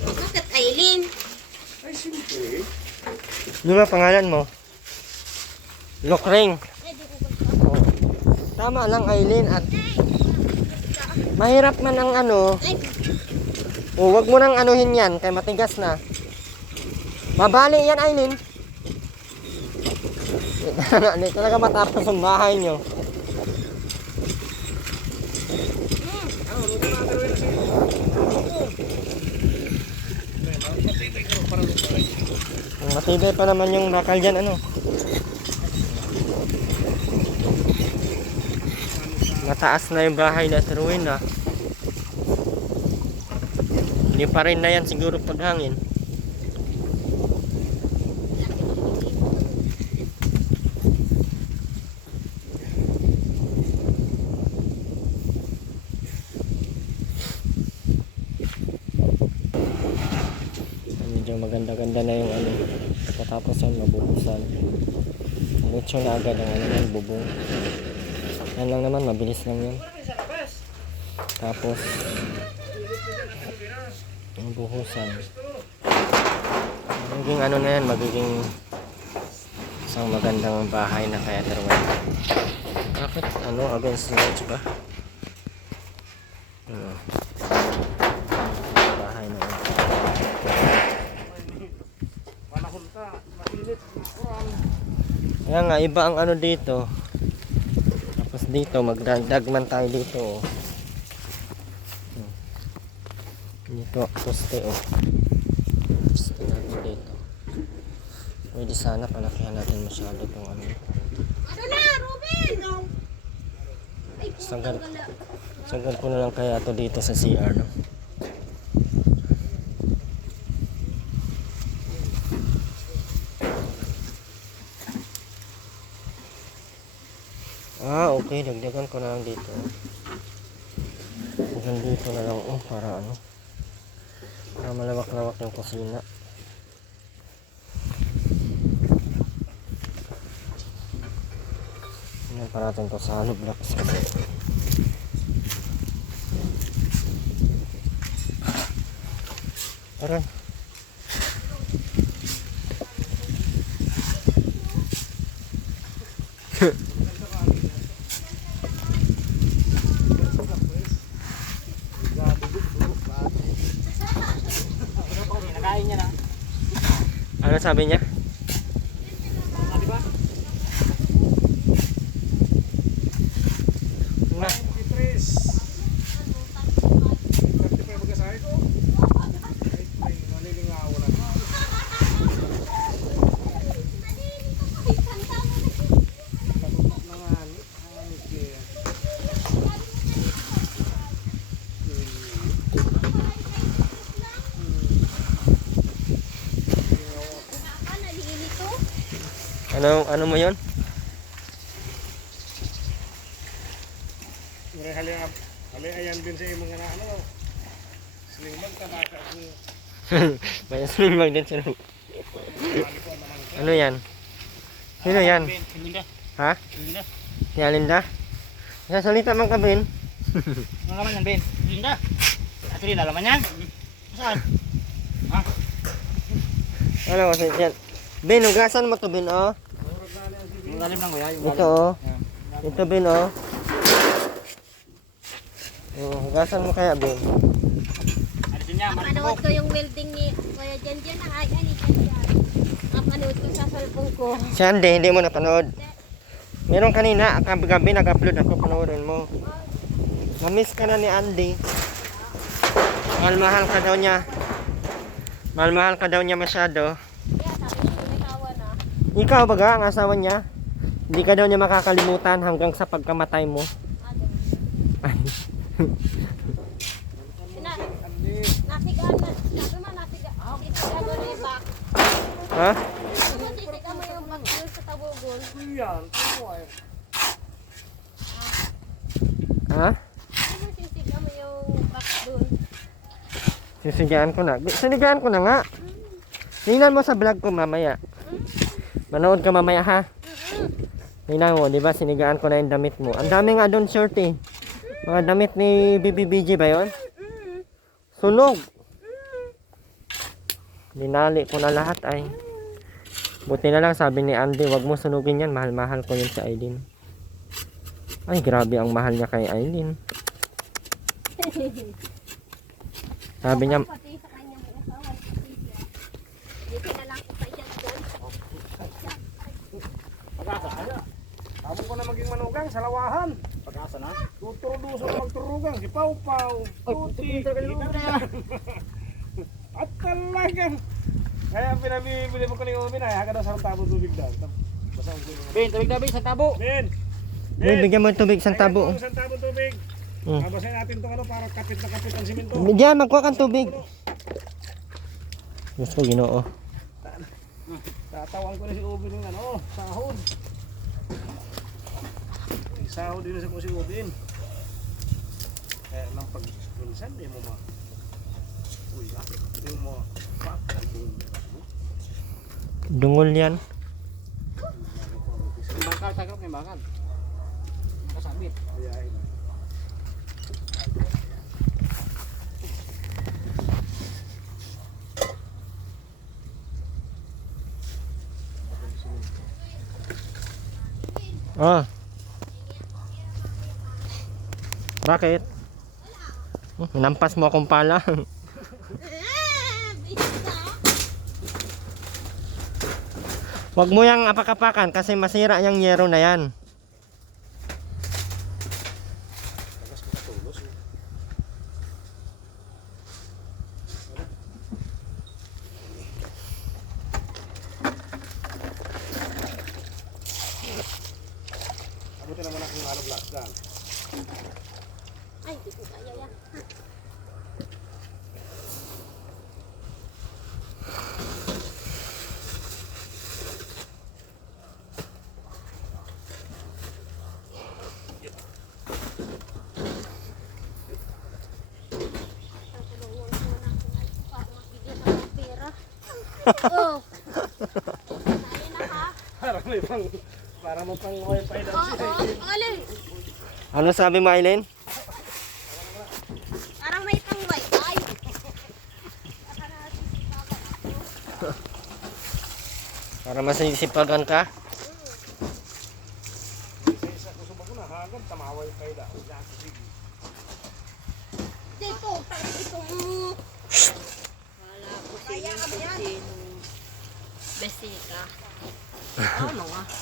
Bakit Aileen? Ay, simple. Ano ba pangalan mo? Lokring. Ay, di ko gusto. Oh. Tama lang, Aileen, at mahirap man ang ano. Ay, Wag mo nang anuhin yan, kaya matigas na. Mabali yan, Aileen. Hindi talaga matapos ang bahay nyo. Ano, luto natin rin si Matibay pa naman yung bakal dyan, ano. Mataas na yung bahay na sa Rowena. Hindi pa rin na yan siguro paghangin. Medyo maganda-ganda na yung ano. Pagkatapos yan, mabubusan. Mucho na agad ang ano yan, bubong. Yan lang naman, mabilis lang yan. Tapos, Ang buhusan. Magiging ano na yan, magiging isang magandang bahay na kaya Derwin. Bakit ano, against the edge ba? Ano? Bahay na yan. Panahon ka, mainit. Kurang. Kaya nga, iba ang ano dito. Tapos dito, magdagdag man tayo dito. Oh. Dito, poste oh. Poste natin dito. Pwede sana palakihan natin masyado itong ano. Ano na, Ruben? Ay, Sagad. Sagad ko na lang kaya to dito sa CR, no? Ah, okay. Dagdagan ko na lang dito. Dagdagan dito na lang, oh, para ano. Para malawak-lawak yung kusina. Tingnan pa natin to sa hollow blocks kasi. Ayan. Nakain niya na. Ano sabi niya? Sabi ba? Na. 23. 35 mag-asahe ko. Ay, nalilingaw na. Ano mo yun? Ayan din sa imong nga ano. Slimbag ka baka ni May slimbag din sila. Ano yan? Sino yan? Linda. Ha? Linda. Si Alinda? Sasalita man ka, Ben. Ano naman yan, Ben? Linda. Ato rin, alaman yan? Saan? Ha? Ano kasi yan? Ben, hugasan mo to, Ben, oh. Yung lalim lang, kuya. Yung Ito, oh. Ito, Ben, oh. Oh, hugasan mo kaya, Ben. alisin niya, Napanood ko yung welding ni Kuya Jan Jan. Ay, ani Jan Jan. Napanood ko sa cellphone ko. Si Andy, hindi mo napanood. Meron kanina, gabi nag-upload ako, panoorin mo. Na-miss ka na ni Andy. Mahal-mahal ka daw niya. Mahal-mahal ka daw niya masyado. Kaya sabi niya, lumitawa na. Ikaw baga, ang asawa niya. Hindi ka daw niya makakalimutan hanggang sa pagkamatay mo. Ano? Nasigaan na. Sabi mo, nasigaan mo na yung back. Ha? Nasigaan mo yung back yun sa tabugon. yan. Ha? Ano sisigaan mo yung back dun? Sisigaan ko na. Sinigaan ko na nga. Tingnan mo sa vlog ko mamaya. Manood ka mamaya, ha? Tingnan mo, di ba? Sinigaan ko na yung damit mo. Ang dami nga doon, short eh. Mga damit ni BBBG ba yun? Sunog. Dinali ko na lahat ay. Buti na lang sabi ni Andy, wag mo sunugin yan. Mahal-mahal ko yun si Aileen. Ay, grabe ang mahal niya kay Aileen. Sabi niya, Pati sa kanya may asawa. Dito na lang ko pa siya dyan. Pag-asa, ano? Amo ko na maging manugang sa lawahan. Pag-asa na? Tuturuduso na magturugang si Pau Pau. Tuti. At talagang. Kaya pinabibili mo ko ng umin ay hagad sa tabong tubig daw. Basang ko. Ben, tubig na, Ben, sa tabo. Ben. bigyan mo ng tubig sa tabo. Isang tabong tubig. Babasahin natin itong ano para kapit na kapit ang simento. Diyan, magkuha kang tubig. Gusto ko, Ginoo. Tatawan ko na si Ubin ng ano, sahod. May sahod din sa ko si Ubin. Kaya lang pag-punsan, di mo ma. Uy, di mo ma. Dungol yan. Yung bakal, sakap yung bakal. Nakasabit. Kaya Oh. Bakit? Hinampas mo akong pala. Huwag mo yang apak-apakan kasi masira yung yero na yan. Tagas ko tulos. Abutin naman akong ano black gun. Ay, di ko kaya yan. Oh. Dali na ka. Para mo pang wifi daw Oo, siya. alin. Ano sabi mo, Aileen? Parang may pang wifi. Para masisipagan ka? Isa ko sa bago na hagam tama wifi daw. Diyan ko sige. Dito, itong... Wala ko sino besika.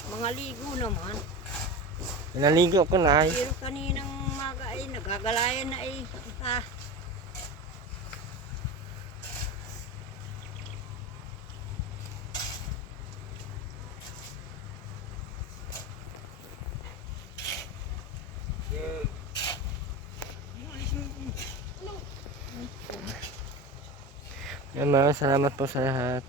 Mga ligo naman. Naligo ko na ay. Pero kaninang maga ay nagagalayan na ay. Yan, mga salamat po sa lahat.